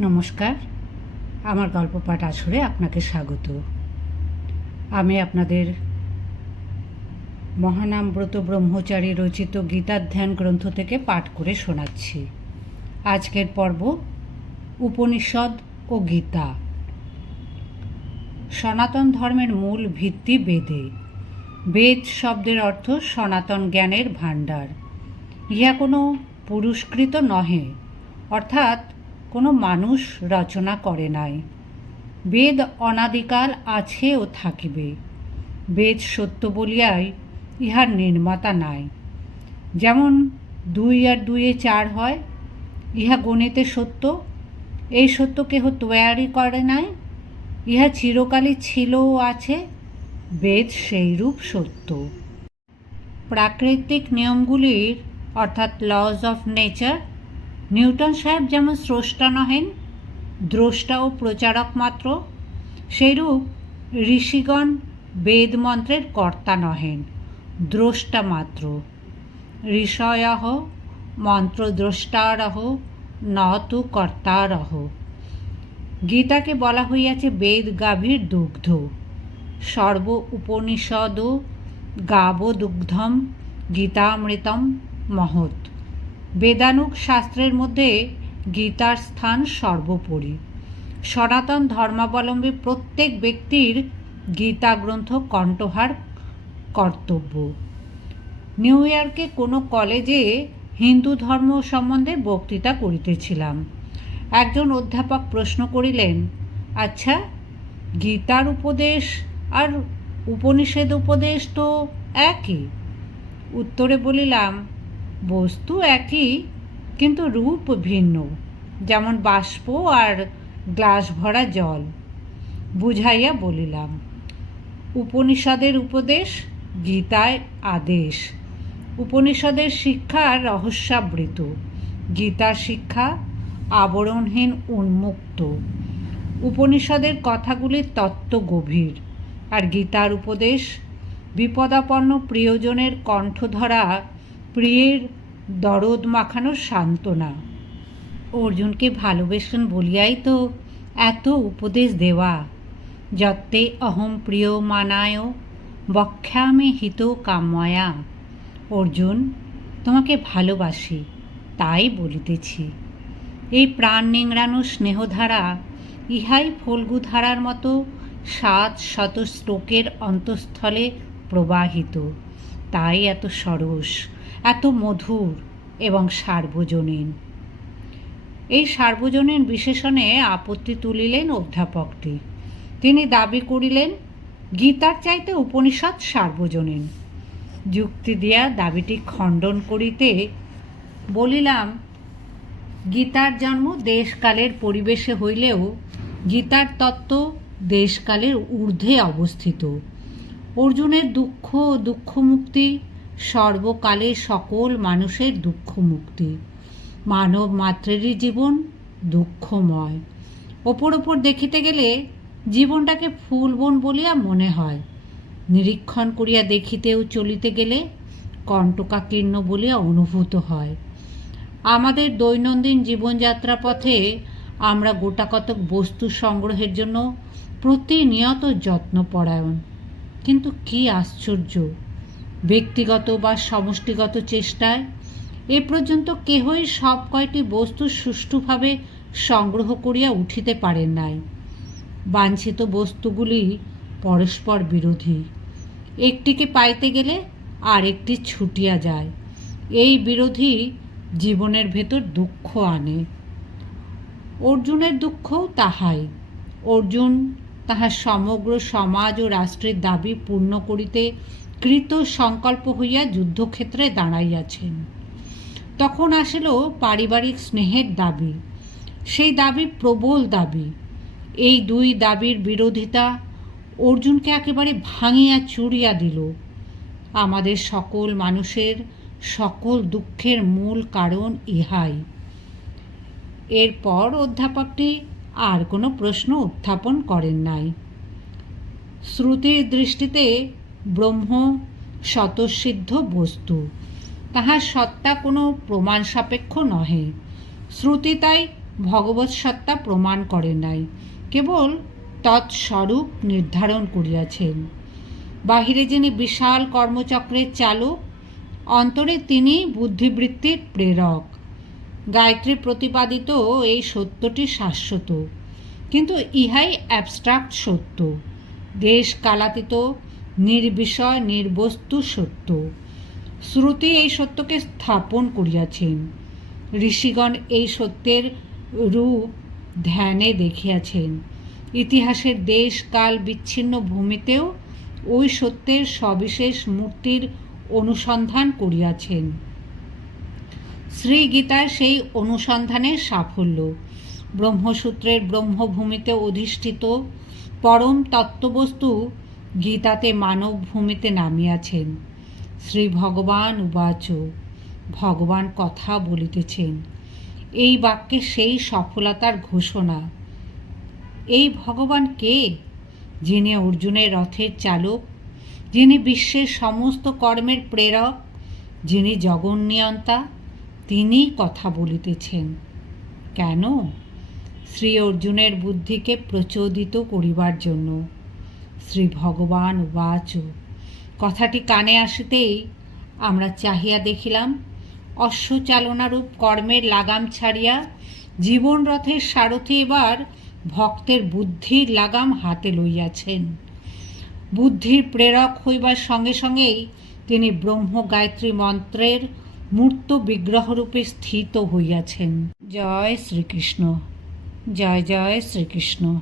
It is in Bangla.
নমস্কার। আমার গল্প পাঠ আসরে আপনাকে স্বাগত। আমি আপনাদের মহানামব্রত ব্রহ্মচারী রচিত গীতাধ্যান গ্রন্থ থেকে পাঠ করে শোনাচ্ছি। আজকের পর্ব উপনিষদ ও গীতা। সনাতন ধর্মের মূল ভিত্তি বেদে। বেদ শব্দের অর্থ সনাতন জ্ঞানের ভাণ্ডার। ইহা কোনো পুরস্কৃত নহে। অর্থাৎ কোনো মানুষ রচনা করে নাই। বেদ অনাদিকাল আছে ও থাকিবে। বেদ সত্য বলিয়াই ইহার নির্মাতা নাই। যেমন দুই আর দুইয়ে চার হয়, ইহা গণিতে সত্য, এই সত্য কেহ তৈয়ারি করে নাই, ইহা চিরকালই ছিল ও আছে, বেদ সেইরূপ সত্য। প্রাকৃতিক নিয়মগুলির, অর্থাৎ লজ অফ নেচার নিউটন সাহেব যেমন স্রষ্টা নহেন, দ্রষ্টা ও প্রচারক মাত্র, সেইরূপ ঋষিগণ বেদ মন্ত্রের কর্তা নহেন, দ্রষ্টা মাত্র। ঋষয়হ মন্ত্রদ্রষ্টারহ ন তু কর্তারহ গীতাকে বলা হইয়াছে বেদ গাভীর দুগ্ধ। সর্ব উপনিষদ গাব দুগ্ধম গীতামৃতম মহৎ। বেদানুক শাস্ত্রের মধ্যে গীতার স্থান সর্বোপরি। সনাতন ধর্মাবলম্বী প্রত্যেক ব্যক্তির গীতা গ্রন্থ কণ্ঠহার কর্তব্য। নিউ ইয়র্কে কোনো কলেজে হিন্দু ধর্ম সম্বন্ধে বক্তৃতা করিতেছিলাম। একজন অধ্যাপক প্রশ্ন করিলেন আচ্ছা গীতার উপদেশ আর উপনিষেধ উপদেশ তো একই? উত্তরে বলিলাম বস্তু একই, কিন্তু রূপ ভিন্ন, যেমন বাষ্প আর গ্লাস ভরা জল। বুঝাইয়া বলিলাম, উপনিষদের উপদেশ, গীতায় আদেশ। উপনিষদের শিক্ষা রহস্যাবৃত, গীতার শিক্ষা আবরণহীন উন্মুক্ত। উপনিষদের কথাগুলির তত্ত্ব গভীর আর গীতার উপদেশ বিপদাপন্ন প্রিয়জনের কণ্ঠধরা প্রিয়ের দরদ মাখানো সান্ত্বনা। অর্জুনকে ভালোবেসেন বলিয়াই তো এত উপদেশ দেওয়া। যত্তে অহম প্রিয় মানায়, বক্ষামে হিত কাময়া অর্জুন, তোমাকে ভালোবাসি, তাই বলিতেছি। এই প্রাণ নিংড়ানো স্নেহধারা, ইহাই ফল্গুধারার মতো সাত শত শ্লোকের অন্তঃস্থলে প্রবাহিত। তাই এত সরস। এত মধুর এবং সার্বজনীন। এই সার্বজনীন বিশেষণে আপত্তি তুলিলেন অধ্যাপকটি। তিনি দাবি করিলেন, গীতার চাইতে উপনিষদ সার্বজনীন। যুক্তি দিয়া দাবিটি খণ্ডন করিতে বলিলাম, গীতার জন্ম দেশকালের পরিবেশে হইলেও গীতার তত্ত্ব দেশকালের ঊর্ধ্বে অবস্থিত। অর্জুনের দুঃখ ও দুঃখমুক্তি সর্বকালে সকল মানুষের দুঃখ মুক্তি মানব মাত্রেরই জীবন দুঃখময়। ওপর ওপর দেখিতে গেলে জীবনটাকে ফুলবন বলিয়া মনে হয়। নিরীক্ষণ করিয়া দেখিতেও চলিতে গেলে কণ্টকাকীর্ণ বলিয়া অনুভূত হয়। আমাদের দৈনন্দিন জীবনযাত্রা পথে আমরা গোটাকতক বস্তু সংগ্রহের জন্য প্রতিনিয়ত যত্নপরায়ণ কিন্তু কি আশ্চর্য! ব্যক্তিগত বা সমষ্টিগত চেষ্টায়, এ পর্যন্ত কেহই সব কয়টি বস্তু সুষ্ঠুভাবে সংগ্রহ করিয়া উঠিতে পারেন নাই। বাঞ্ছিত বস্তুগুলি পরস্পর বিরোধী। একটিকে পাইতে গেলে আরেকটি ছুটিয়া যায়। এই বিরোধী জীবনের ভেতর দুঃখ আনে। অর্জুনের দুঃখও তাহাই। অর্জুন তাহার সমগ্র সমাজ ও রাষ্ট্রের দাবি পূর্ণ করিতে কৃত সংকল্প হইয়া যুদ্ধক্ষেত্রে দাঁড়াইয়াছেন। তখন আসিল পারিবারিক স্নেহের দাবি। সেই দাবি প্রবল দাবি। এই দুই দাবির বিরোধিতা অর্জুনকে একেবারে ভাঙিয়া চুরিয়া দিল। আমাদের সকল মানুষের সকল দুঃখের মূল কারণ ইহাই। এরপর অধ্যাপকটি আর কোনো প্রশ্ন উত্থাপন করেন নাই। শ্রুতির দৃষ্টিতে ব্রহ্ম স্বতঃসিদ্ধ বস্তু। তাহার সত্তা কোনো প্রমাণ সাপেক্ষ নহে। শ্রুতি তাই ভগবৎ সত্তা প্রমাণ করেন নাই। কেবল তৎস্বরূপ নির্ধারণ করিয়াছেন। বাহিরে যিনি বিশাল কর্মচক্রের চালক, অন্তরে তিনি বুদ্ধিবৃত্তির প্রেরক। গায়ত্রী প্রতিপাদিত এই সত্যটি শাশ্বত। কিন্তু ইহাই অ্যাবস্ট্রাক্ট সত্য। দেশ কালাতীত, নির্বিষয়, নির্বস্তু সত্য। শ্রুতি এই সত্যকে স্থাপন করিয়াছেন। ঋষিগণ এই সত্যের রূপ ধ্যানে দেখিয়াছেন। ইতিহাসের দেশ কাল বিচ্ছিন্ন ভূমিতেও ওই সত্যের সবিশেষ মূর্তির অনুসন্ধান করিয়াছেন। শ্রীগীতার সেই অনুসন্ধানের সাফল্য। ব্রহ্মসূত্রের ব্রহ্মভূমিতে অধিষ্ঠিত পরম তত্ত্ববস্তু গীতাতে মানব ভূমিতে নামিয়াছেন। শ্রী ভগবান উবাচ, ভগবান কথা বলিতেছেন। এই বাক্যে সেই সফলতার ঘোষণা। এই ভগবান কে? যিনি অর্জুনের রথের চালক, যিনি বিশ্বের সমস্ত কর্মের প্রেরক, যিনি জগন্নিয়ন্তা তিনি কথা বলিতেছেন। কেন? শ্রী অর্জুনের বুদ্ধিকে প্রচোদিত করিবার জন্য। শ্রী ভগবান উবাচ। কথাটি কানে আসিতেই আমরা চাহিয়া দেখিলাম, অশ্বচালনারূপ কর্মের লাগাম ছাড়িয়া জীবনরথের সারথি এবার ভক্তের বুদ্ধির লাগাম হাতে লইয়াছেন। বুদ্ধির প্রেরক হইবার সঙ্গে সঙ্গেই তিনি ব্রহ্ম গায়ত্রী মন্ত্রের মূর্ত বিগ্রহরূপে স্থিত হইয়াছেন। জয় শ্রীকৃষ্ণ। জয় জয় শ্রীকৃষ্ণ।